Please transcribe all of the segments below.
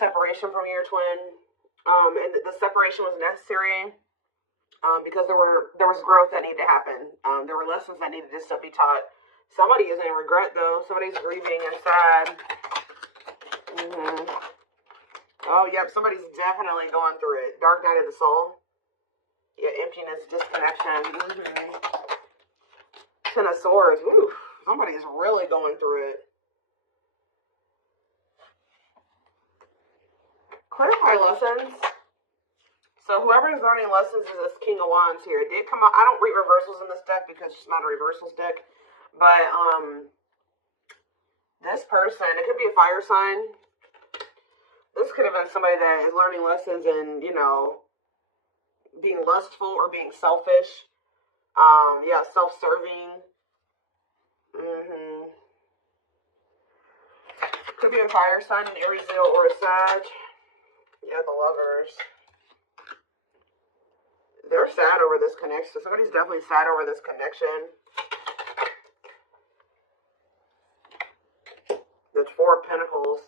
separation from your twin, and the separation was necessary because there was growth that needed to happen. There were lessons that needed to still be taught. Somebody is in regret, though. Somebody's grieving and sad. Oh, yep. Somebody's definitely going through it. Dark night of the soul. Yeah, emptiness, disconnection. Ten of Swords. Ooh, somebody's really going through it. Clarify lessons. So whoever is learning lessons is this King of Wands here. It did come out. I don't read reversals in this deck because it's not a reversals deck. But this person, it could be a fire sign. This could have been somebody that is learning lessons and, you know, being lustful or being selfish. Yeah, self-serving. Could be a fire sign, an Aries, Leo, or a Sag. Yeah, the Lovers. They're sad over this connection. Somebody's definitely sad over this connection. The Four of Pentacles.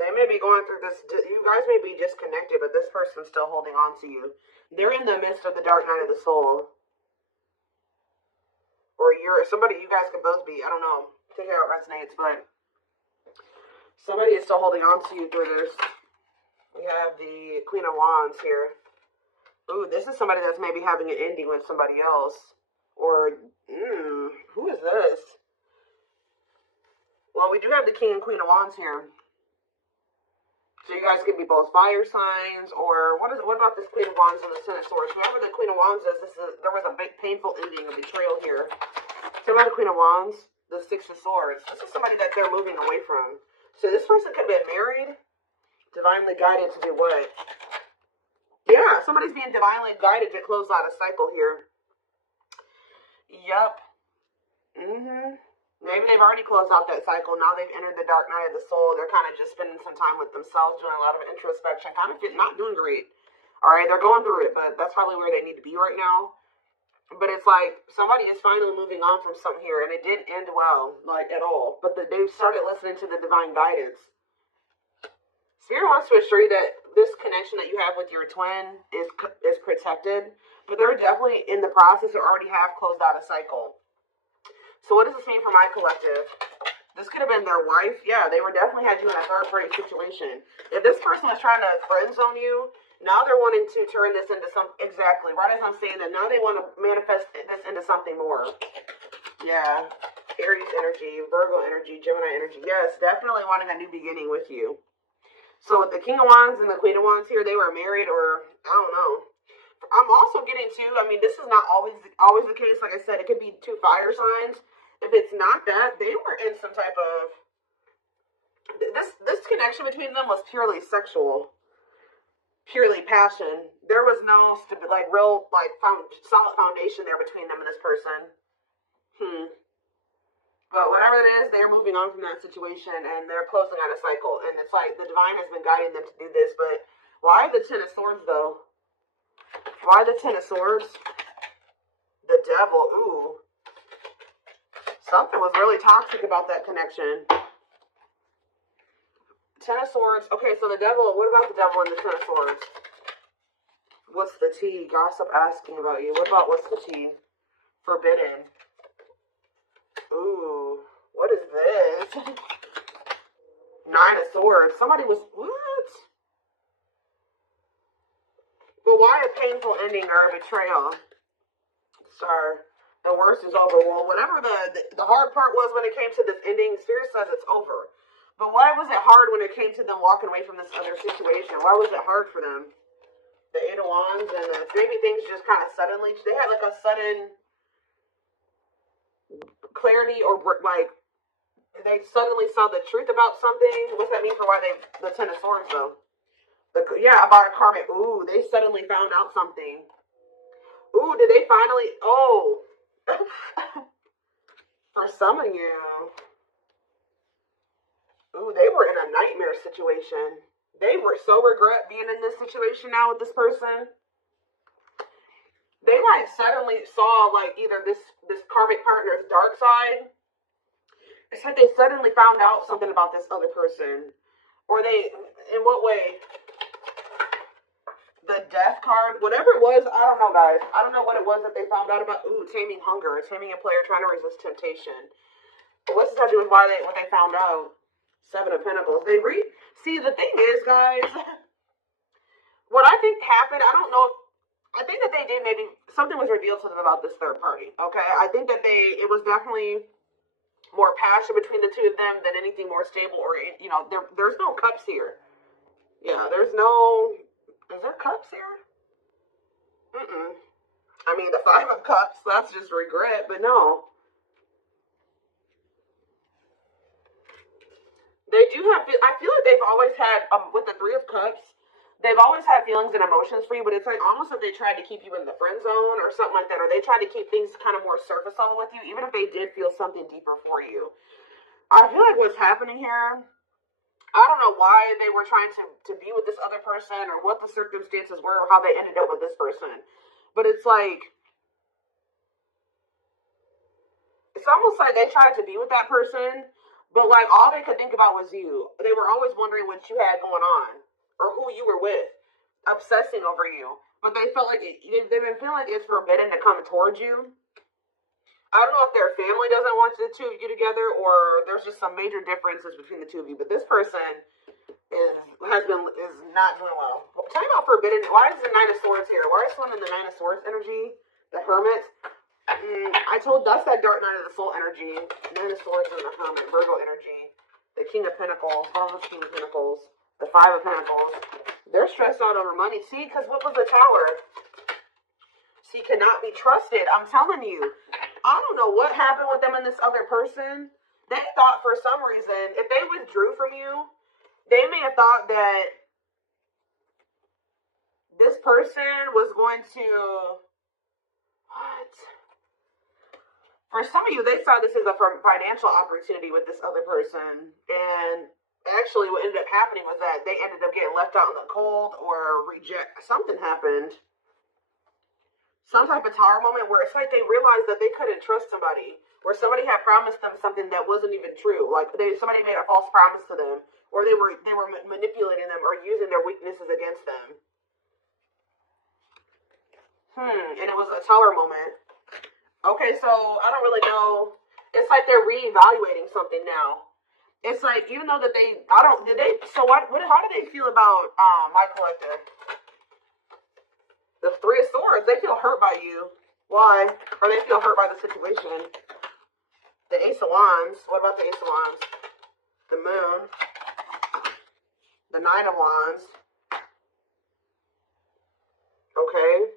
They may be going through this. You guys may be disconnected, but this person's still holding on to you. They're in the midst of the dark night of the soul. Or you're somebody, you guys could both be. I don't know. Take it how it resonates, but somebody is still holding on to you through this. We have the Queen of Wands here. Ooh, this is somebody that's maybe having an ending with somebody else. Or, who is this? Well, we do have the King and Queen of Wands here. So you guys could be both fire signs, or what about this Queen of Wands and the Ten of Swords? Whoever the Queen of Wands is, there was a big painful ending, a betrayal here. So about the Queen of Wands, the Six of Swords. This is somebody that they're moving away from. So this person could have been married, divinely guided to do what? Yeah, somebody's being divinely guided to close out a cycle here. Yup. Maybe they've already closed out that cycle. Now they've entered the dark night of the soul. They're kind of just spending some time with themselves, doing a lot of introspection, kind of not doing great. All right, they're going through it, but that's probably where they need to be right now. But it's like somebody is finally moving on from something here, and it didn't end well, like at all. But they started listening to the divine guidance. Spirit wants to assure you that this connection that you have with your twin is protected, but they're definitely in the process or already have closed out a cycle. So what does this mean for my collective? This could have been their wife. Yeah, they definitely had you in a third-party situation. If this person was trying to friend zone you, now they're wanting to turn this into something. Exactly. Right as I'm saying that, now they want to manifest this into something more. Yeah. Aries energy, Virgo energy, Gemini energy. Yes, definitely wanting a new beginning with you. So with the King of Wands and the Queen of Wands here, they were married, or I don't know. I'm also getting to, I mean, this is not always the case. Like I said, it could be two fire signs. If it's not that, they were in some type of, this connection between them was purely sexual, purely passion. There was no real solid foundation there between them and this person. But whatever it is, they're moving on from that situation and they're closing out a cycle. And it's like the divine has been guiding them to do this. But why the Ten of Swords though? Why the Ten of Swords? The Devil. Ooh. Something was really toxic about that connection. Ten of Swords. Okay, so the Devil. What about the Devil and the Ten of Swords? What's the tea? Gossip asking about you. What about what's the tea? Forbidden. Ooh. What is this? Nine of Swords. Somebody was... What? But why a painful ending or a betrayal? Sir, the worst is over. Well, whatever the hard part was when it came to this ending, Spirit says it's over. But why was it hard when it came to them walking away from this other situation? Why was it hard for them? The Eight of Wands and maybe things just kind of suddenly, they had like a sudden clarity or like they suddenly saw the truth about something. What's that mean for why the Ten of Swords though? Yeah, about a karmic. Ooh, they suddenly found out something. Ooh, did they finally? Oh, for some of you. Ooh, they were in a nightmare situation. They were so regret being in this situation now with this person. They like suddenly saw like either this karmic partner's dark side. It's like they suddenly found out something about this other person. Or they, in what way? The death card, whatever it was, I don't know, guys. I don't know what it was that they found out about. Ooh, taming hunger, taming a player trying to resist temptation. But what's this have to do with what they found out? Seven of Pentacles. See, the thing is, guys, what I think happened, I don't know if, I think that they did maybe, something was revealed to them about this third party, okay? I think that it was definitely more passion between the two of them than anything more stable or, you know, there's no cups here. Yeah, there's no, is there cups here? I mean, the Five of Cups, that's just regret, but no. They do have, I feel like they've always had, with the Three of Cups, they've always had feelings and emotions for you, but it's like almost like they tried to keep you in the friend zone or something like that, or they tried to keep things kind of more surface level with you, even if they did feel something deeper for you. I feel like what's happening here, I don't know why they were trying to be with this other person or what the circumstances were or how they ended up with this person. But it's like, it's almost like they tried to be with that person, but like all they could think about was you. They were always wondering what you had going on or who you were with, obsessing over you. But they felt like they've been feeling like it's forbidden to come towards you. I don't know if their family doesn't want the two of you together or there's just some major differences between the two of you. But this person is not doing well. Tell me about forbidden. Why is the Nine of Swords here? Why is someone in the Nine of Swords energy? The Hermit. That's that Dark Night of the Soul energy. Nine of Swords and the Hermit. Virgo energy. The King of Pentacles. All the King of Pentacles. The Five of Pentacles. They're stressed out over money. See, because what was the Tower? She cannot be trusted. I'm telling you. I don't know what happened with them and this other person. They thought for some reason, if they withdrew from you, they may have thought that this person was going to... What? For some of you, they saw this as a financial opportunity with this other person. And actually what ended up happening was that they ended up getting left out in the cold or something happened. Some type of Tower moment where it's like they realized that they couldn't trust somebody. Where somebody had promised them something that wasn't even true. Like somebody made a false promise to them. Or they were manipulating them or using their weaknesses against them. And it was a Tower moment. Okay, so I don't really know. It's like they're reevaluating something now. It's like, even though that how do they feel about my collective? The Three of Swords, they feel hurt by you. Why? Or they feel hurt by the situation. The Ace of Wands, what about the Ace of Wands? The Moon. The Nine of Wands. Okay.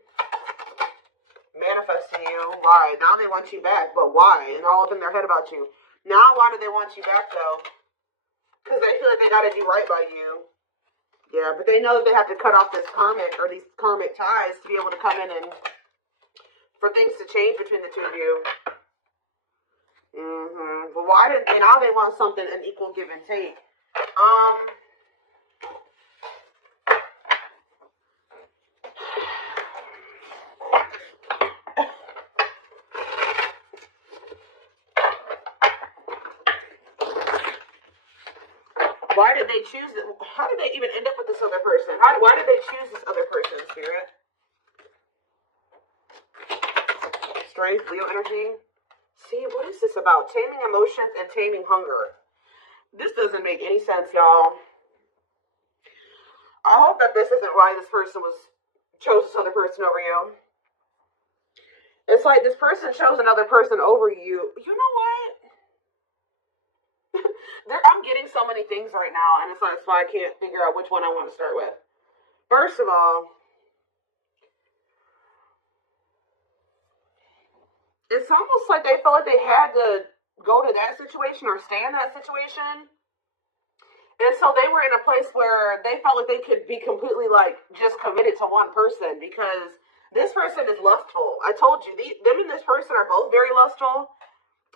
Manifesting you. Why? Now they want you back, but why? And all up in their head about you. Now why do they want you back though? Because they feel like they gotta do right by you. Yeah, but they know that they have to cut off this karmic or these karmic ties to be able to come in and for things to change between the two of you. But why now they want something, an equal give and take. Why did they choose it? How did they even end up with this other person? Why did they choose this other person, Spirit? Strength, Leo energy. See, what is this about? Taming emotions and taming hunger. This doesn't make any sense, y'all. I hope that this isn't why this person chose this other person over you. It's like this person chose another person over you. You know what? I'm getting so many things right now, and it's like, that's why I can't figure out which one I want to start with. First of all, it's almost like they felt like they had to go to that situation or stay in that situation. And so they were in a place where they felt like they could be completely like just committed to one person because this person is lustful. I told you, them and this person are both very lustful.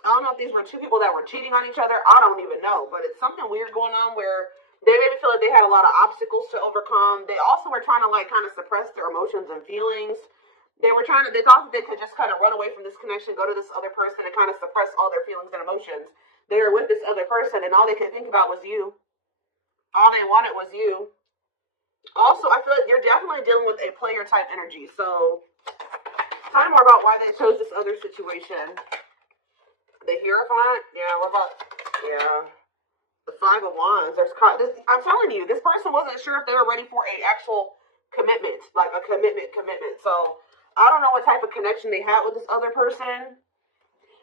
I don't know if these were two people that were cheating on each other. I don't even know. But it's something weird going on where they made me feel like they had a lot of obstacles to overcome. They also were trying to like kind of suppress their emotions and feelings. They thought that they could just kind of run away from this connection, go to this other person and kind of suppress all their feelings and emotions. They were with this other person and all they could think about was you. All they wanted was you. Also, I feel like you're definitely dealing with a player type energy. So, tell me more about why they chose this other situation. The Hierophant? Yeah, what about... Yeah. The Five of Wands. I'm telling you, this person wasn't sure if they were ready for a actual commitment. Like a commitment. So, I don't know what type of connection they had with this other person.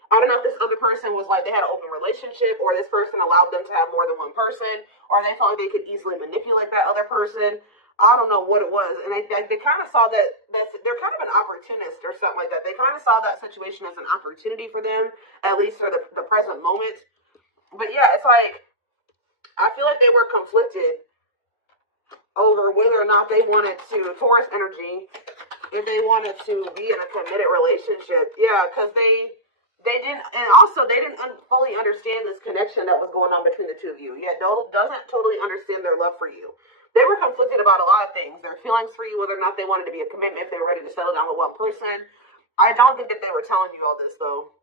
I don't know if this other person was like they had an open relationship, or this person allowed them to have more than one person, or they felt like they could easily manipulate that other person. I don't know what it was, and they kind of saw that's they're kind of an opportunist or something like that. They kind of saw that situation as an opportunity for them, at least for the present moment. But yeah, it's like I feel like they were conflicted over whether or not they wanted to Taurus energy, if they wanted to be in a committed relationship. Yeah, because they didn't, and also they didn't fully understand this connection that was going on between the two of you. Yeah, doesn't totally understand their love for you. They were conflicted about a lot of things. Their feelings for you, whether or not they wanted to be a commitment, if they were ready to settle down with one person. I don't think that they were telling you all this though.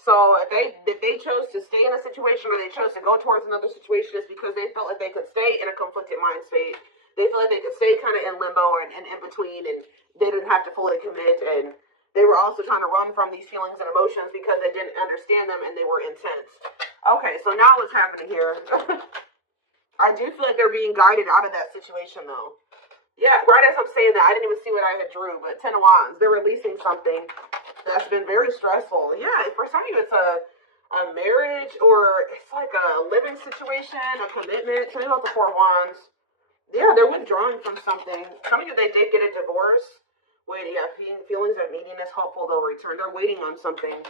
So if they chose to stay in a situation, or they chose to go towards another situation, it's because they felt like they could stay in a conflicted mind state. They felt like they could stay kind of in limbo and in between, and they didn't have to fully commit. And they were also trying to run from these feelings and emotions because they didn't understand them and they were intense. Okay, so now what's happening here? I do feel like they're being guided out of that situation, though. Yeah, right as I'm saying that, I didn't even see what I had drew, but Ten of Wands, they're releasing something that's been very stressful. Yeah, for some of you, it's a marriage, or it's like a living situation, a commitment. Tell me about the Four of Wands. Yeah, they're withdrawing from something. Some of you, they did get a divorce. Wait, yeah, feelings of neediness, hopeful they'll return. They're waiting on something.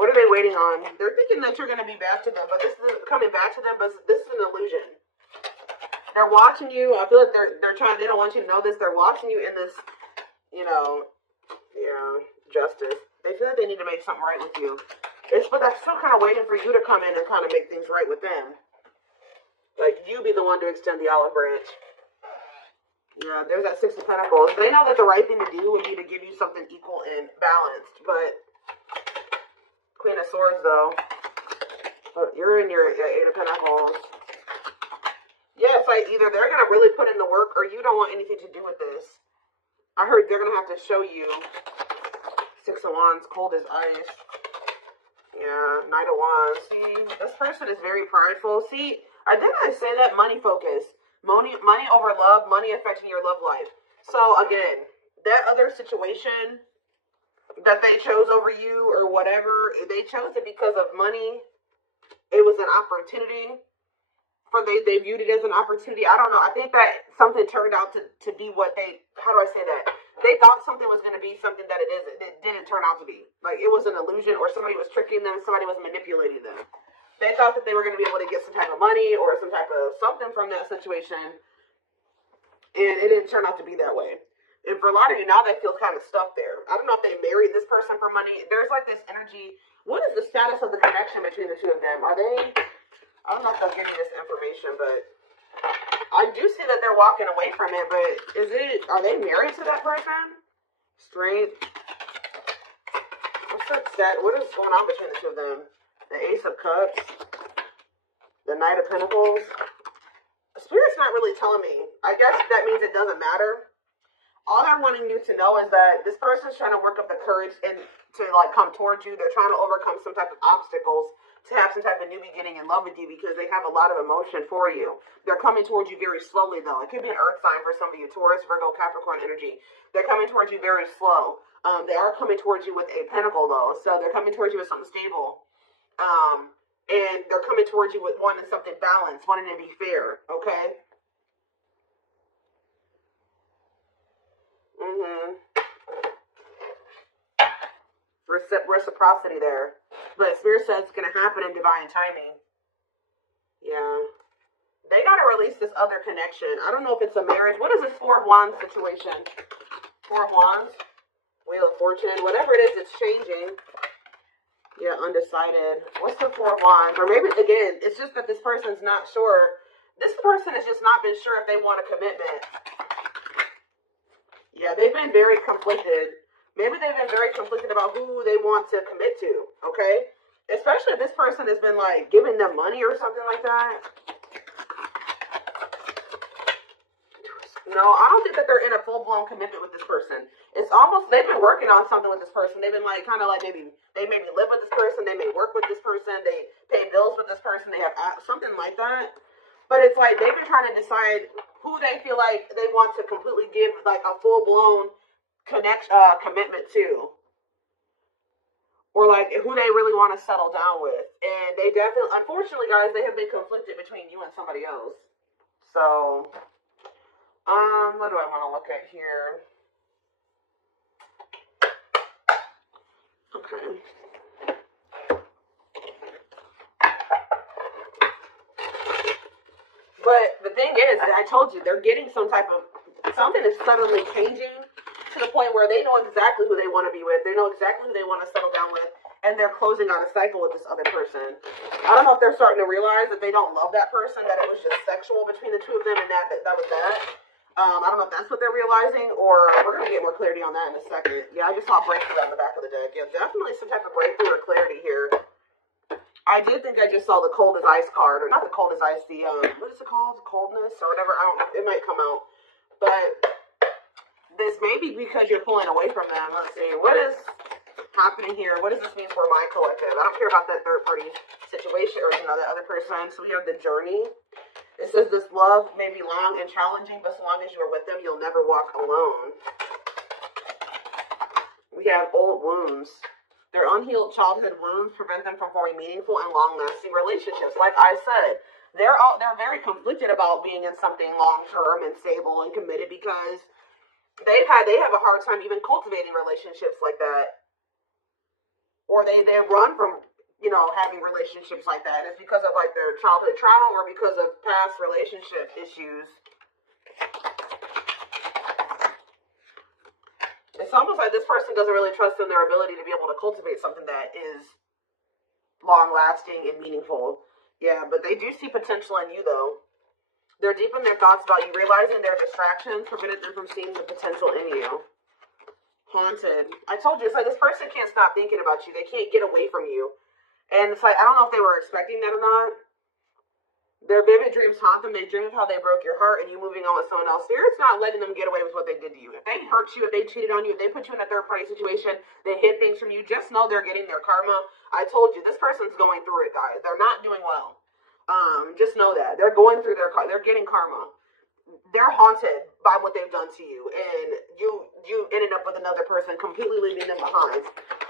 What are they waiting on? They're thinking that you're going to be back to them, but this isn't coming back to them, but this is an illusion. They're watching you. I feel like they're trying. They don't want you to know this. They're watching you in this, justice. They feel like they need to make something right with you. But they're still kind of waiting for you to come in and kind of make things right with them. Like you be the one to extend the olive branch. Yeah, there's that Six of Pentacles. They know that the right thing to do would be to give you something equal and balanced, but Queen of Swords though. But you're in your Eight of Pentacles. Yeah, it's like either they're going to really put in the work or you don't want anything to do with this. I heard they're going to have to show you. Six of Wands, cold as ice. Yeah, Knight of Wands. See, this person is very prideful. See, didn't I say that? Money focus. Money over love, money affecting your love life. So, again, that other situation that they chose over you or whatever, they chose it because of money. It was an opportunity. They viewed it as an opportunity. I don't know. I think that something turned out to be what how do I say that? They thought something was going to be something that it isn't. It didn't turn out to be. Like it was an illusion, or somebody was tricking them, somebody was manipulating them. They thought that they were going to be able to get some type of money or some type of something from that situation, and it didn't turn out to be that way. And for a lot of you, now they feel kind of stuck there. I don't know if they married this person for money. There's like this energy. What is the status of the connection between the two of them? Are they... I don't know if they'll give you this information, but I do see that they're walking away from it, but are they married to that person? Strength. What is going on between the two of them? The Ace of Cups. The Knight of Pentacles. Spirit's not really telling me. I guess that means it doesn't matter. All they're wanting you to know is that this person's trying to work up the courage and to like come towards you. They're trying to overcome some type of obstacles to have some type of new beginning in love with you because they have a lot of emotion for you. They're coming towards you very slowly though. It could be an earth sign for some of you, Taurus, Virgo, Capricorn energy. They're coming towards you very slow. They are coming towards you with a pentacle though. So they're coming towards you with something stable. And they're coming towards you with wanting something balanced, wanting to be fair, okay? Reciprocity there. But Spirit says it's going to happen in divine timing. Yeah. They got to release this other connection. I don't know if it's a marriage. What is this Four of Wands situation? Four of Wands? Wheel of Fortune? Whatever it is, it's changing. Yeah, undecided. What's the Four of Wands? Or maybe, again, it's just that this person's not sure. This person has just not been sure if they want a commitment. Yeah, they've been very conflicted. Maybe they've been very conflicted about who they want to commit to, okay? Especially if this person has been, like, giving them money or something like that. No, I don't think that they're in a full-blown commitment with this person. It's almost, they've been working on something with this person. They've been like, kind of like maybe, they maybe live with this person. They may work with this person. They pay bills with this person. They have something like that. But it's like, they've been trying to decide who they feel like they want to completely give like a full-blown commitment to. Or like who they really want to settle down with. And they definitely, unfortunately guys, they have been conflicted between you and somebody else. So, what do I want to look at here? Okay. But the thing is, I told you, they're getting some type of, something is suddenly changing to the point where they know exactly who they want to be with. They know exactly who they want to settle down with. And they're closing out a cycle with this other person. I don't know if they're starting to realize that they don't love that person, that it was just sexual between the two of them, and that was that. I don't know if that's what they're realizing, or we're going to get more clarity on that in a second. Yeah, I just saw breakthrough on the back of the deck. Yeah, definitely some type of breakthrough or clarity here. I did think I just saw the cold as ice card, or not the cold as ice, the, what is it called? Coldness, or whatever. I don't know. It might come out. But this may be because you're pulling away from them. Let's see. What is happening here? What does this mean for my collective? I don't care about that third party situation or that other person. So we have the journey. It says this love may be long and challenging, but so long as you are with them, you'll never walk alone. We have old wounds. Their unhealed childhood wounds prevent them from forming meaningful and long-lasting relationships. Like I said, they're very conflicted about being in something long-term and stable and committed because they have a hard time even cultivating relationships like that. Or they run from, having relationships like that. It's because of, like, their childhood trauma or because of past relationship issues. It's almost like this person doesn't really trust in their ability to be able to cultivate something that is long-lasting and meaningful. Yeah, but they do see potential in you, though. They're deep in their thoughts about you, realizing their distractions prevented them from seeing the potential in you. Haunted. I told you, it's like this person can't stop thinking about you. They can't get away from you. And it's like, I don't know if they were expecting that or not. Their vivid dreams haunt them. They dream of how they broke your heart and you moving on with someone else. Spirit's not letting them get away with what they did to you. If they hurt you, if they cheated on you, if they put you in a third-party situation, they hid things from you, just know they're getting their karma. I told you, this person's going through it, guys. They're not doing well. Just know that. They're going through they're getting karma. They're haunted by what they've done to you, and you ended up with another person, completely leaving them behind.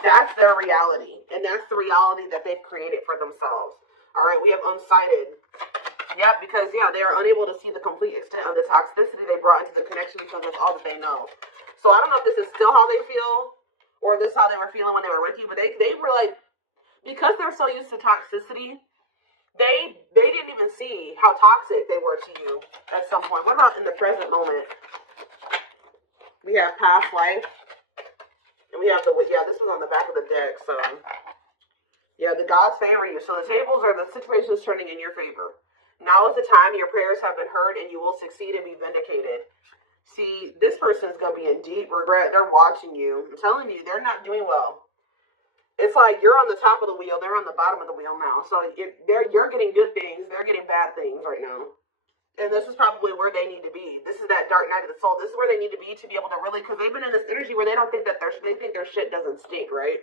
That's their reality, and that's the reality that they've created for themselves. All right, we have unsighted. Yep, because, they are unable to see the complete extent of the toxicity they brought into the connection because that's all that they know. So I don't know if this is still how they feel, or this is how they were feeling when they were with you, but they were like, because they're so used to toxicity, they didn't even see how toxic they were to you at some point. What about in the present moment? We have past life. And we have this was on the back of the deck. So, the gods favor you. So the situation is turning in your favor. Now is the time your prayers have been heard and you will succeed and be vindicated. See, this person's going to be in deep regret. They're watching you. I'm telling you, they're not doing well. It's like you're on the top of the wheel. They're on the bottom of the wheel now. So you're getting good things. They're getting bad things right now. And this is probably where they need to be. This is that dark night of the soul. This is where they need to be able to really, because they've been in this energy where they don't think that they think their shit doesn't stink, right?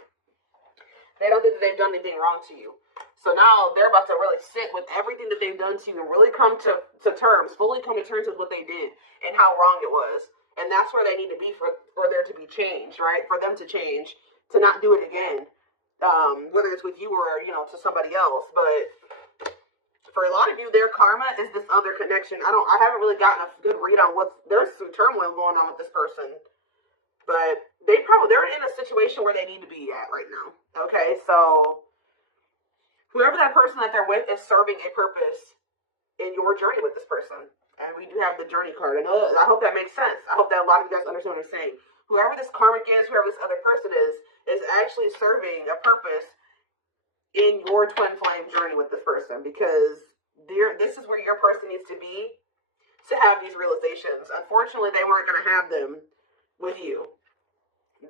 They don't think that they've done anything wrong to you. So now they're about to really sit with everything that they've done to you and really come to terms, fully come to terms with what they did and how wrong it was. And that's where they need to be for there to be change, right? For them to change, to not do it again. Whether it's with you or, to somebody else. But for a lot of you, their karma is this other connection. I haven't really gotten a good read on there's some turmoil going on with this person. But they're in a situation where they need to be at right now. Okay, so whoever that person that they're with is serving a purpose in your journey with this person. And we do have the journey card. I hope that makes sense. I hope that a lot of you guys understand what I'm saying. Whoever this karmic is, whoever this other person is actually serving a purpose in your twin flame journey with this person, because this is where your person needs to be to have these realizations. Unfortunately, they weren't going to have them with you.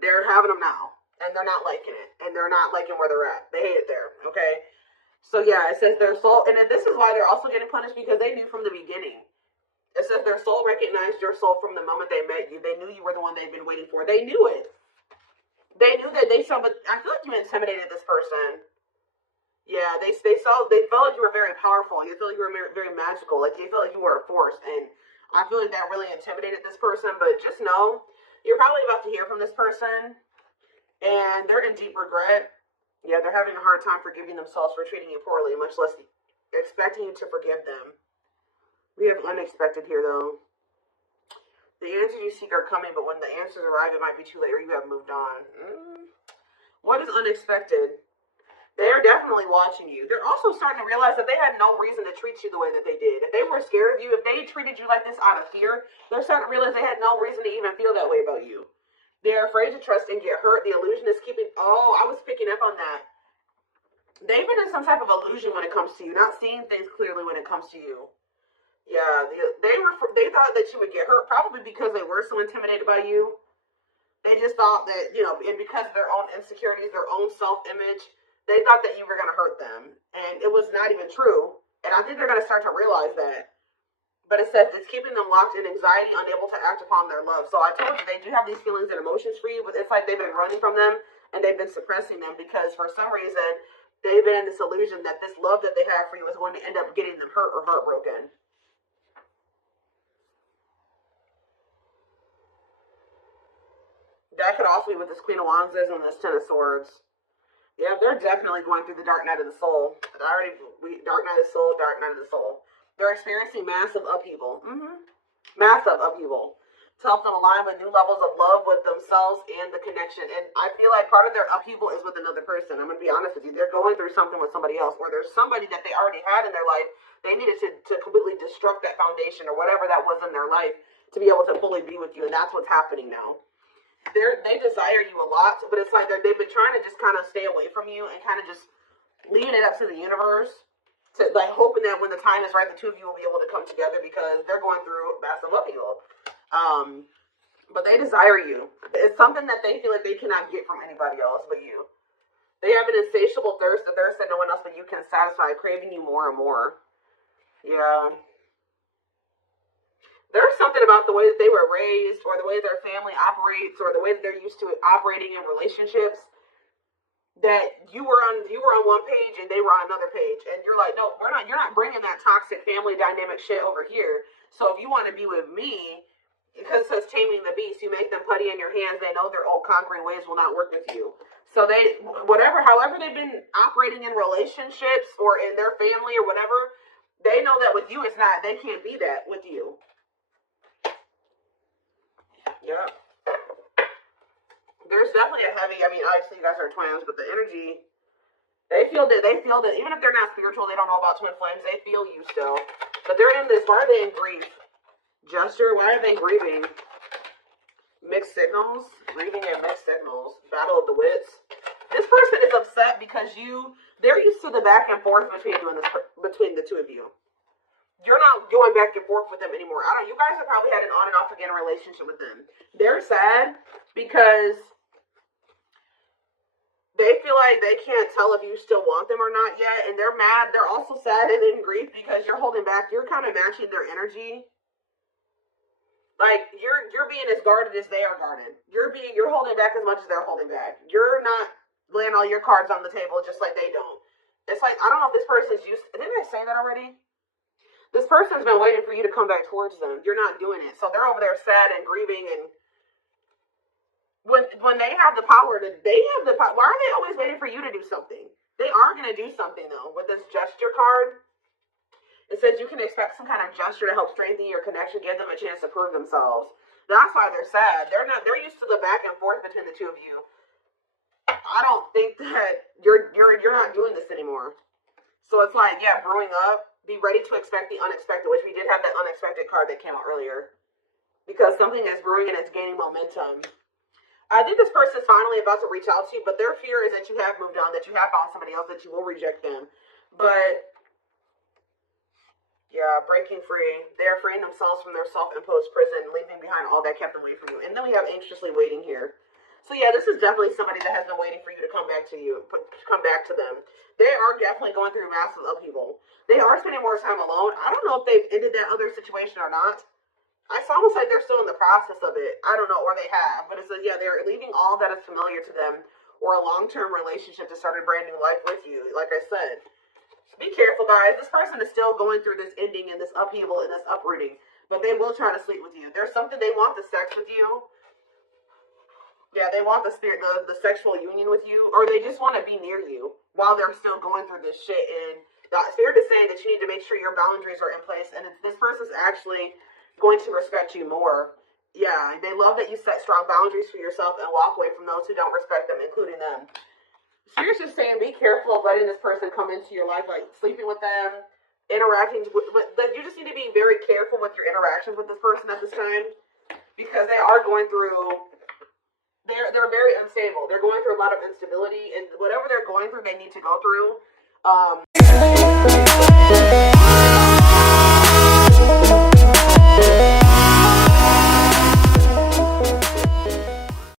They're having them now, and they're not liking it, and they're not liking where they're at. They hate it there, okay? So, it says their soul, and this is why they're also getting punished, because they knew from the beginning. It says their soul recognized your soul from the moment they met you. They knew you were the one they'd been waiting for. They knew it. They knew that they saw, but I feel like you intimidated this person. Yeah, they felt like you were very powerful. You feel like you were very magical. Like they felt like you were a force, and I feel like that really intimidated this person. But just know, you're probably about to hear from this person, and they're in deep regret. Yeah, they're having a hard time forgiving themselves for treating you poorly, much less expecting you to forgive them. We have unexpected here, though. The answers you seek are coming, but when the answers arrive, it might be too late or you have moved on. What is unexpected? They are definitely watching you. They're also starting to realize that they had no reason to treat you the way that they did. If they were scared of you, if they treated you like this out of fear, they're starting to realize they had no reason to even feel that way about you. They're afraid to trust and get hurt. The illusion is keeping... Oh, I was picking up on that. They've been in some type of illusion when it comes to you, not seeing things clearly when it comes to you. Yeah, they thought that you would get hurt, probably because they were so intimidated by you. They just thought that, and because of their own insecurities, their own self-image, they thought that you were going to hurt them. And it was not even true. And I think they're going to start to realize that. But it says it's keeping them locked in anxiety, unable to act upon their love. So I told you, they do have these feelings and emotions for you, but it's like they've been running from them, and they've been suppressing them because for some reason, they've been in this illusion that this love that they have for you is going to end up getting them hurt or heartbroken. That could also be what this Queen of Wands is and this Ten of Swords. Yeah, they're definitely going through the dark night of the soul. Dark night of the soul, dark night of the soul. They're experiencing massive upheaval. Massive upheaval. To help them align with new levels of love with themselves and the connection. And I feel like part of their upheaval is with another person. I'm going to be honest with you. They're going through something with somebody else, or there's somebody that they already had in their life. They needed to completely destruct that foundation or whatever that was in their life to be able to fully be with you. And that's what's happening now. They desire you a lot, but it's like they've been trying to just kind of stay away from you and kind of just leaving it up to the universe, to like hoping that when the time is right, the two of you will be able to come together because they're going through massive upheaval. But they desire you. It's something that they feel like they cannot get from anybody else but you. They have an insatiable thirst, a thirst that no one else but you can satisfy, craving you more and more. Yeah. There's something about the way that they were raised or the way their family operates or the way that they're used to operating in relationships that you were on one page and they were on another page. And you're like, no, you're not bringing that toxic family dynamic shit over here. So if you want to be with me, because it says taming the beast, you make them putty in your hands. They know their old conquering ways will not work with you. So however they've been operating in relationships or in their family or whatever, they know that with you they can't be that with you. Yeah. There's definitely a heavy, obviously you guys are twins, but the energy, they feel that, even if they're not spiritual, they don't know about twin flames, they feel you still. But they're in this, why are they in grief? Gesture, why are they grieving? Mixed signals, grieving and mixed signals, battle of the wits. This person is upset because they're used to the back and forth between the two of you. You're not going back and forth with them anymore. You guys have probably had an on and off again relationship with them. They're sad because they feel like they can't tell if you still want them or not yet. And they're mad. They're also sad and in grief because you're holding back. You're kind of matching their energy. Like you're being as guarded as they are guarded. You're holding back as much as they're holding back. You're not laying all your cards on the table just like they don't. It's like, I don't know if this person's used, didn't I say that already? This person's been waiting for you to come back towards them. You're not doing it. So they're over there sad and grieving. And when they have the power, why are they always waiting for you to do something? They are going to do something, though. With this gesture card, it says you can expect some kind of gesture to help strengthen your connection, give them a chance to prove themselves. That's why they're sad. They're used to the back and forth between the two of you. I don't think that you're not doing this anymore. So it's like, yeah, brewing up. Be ready to expect the unexpected, which we did have that unexpected card that came out earlier. Because something is brewing and it's gaining momentum. I think this person is finally about to reach out to you, but their fear is that you have moved on, that you have found somebody else, that you will reject them. But, yeah, breaking free. They're freeing themselves from their self-imposed prison, leaving behind all that kept them away from you. And then we have anxiously waiting here. So yeah, this is definitely somebody that has been waiting for you to come back to come back to them. They are definitely going through massive upheaval. They are spending more time alone. I don't know if they've ended that other situation or not. It's almost like they're still in the process of it. I don't know, or they have. But it's yeah, they're leaving all that is familiar to them or a long-term relationship to start a brand new life with you. Like I said, be careful, guys. This person is still going through this ending and this upheaval and this uprooting. But they will try to sleep with you. There's something they want the sex with you. Yeah, they want the sexual union with you, or they just want to be near you while they're still going through this shit. And the spirit is saying that you need to make sure your boundaries are in place, and this person's actually going to respect you more. Yeah, they love that you set strong boundaries for yourself and walk away from those who don't respect them, including them. Spirit's just saying, be careful of letting this person come into your life, like sleeping with them, interacting with. You just need to be very careful with your interactions with this person at this time, because they are going through. They're very unstable. They're going through a lot of instability, and whatever they're going through, they need to go through.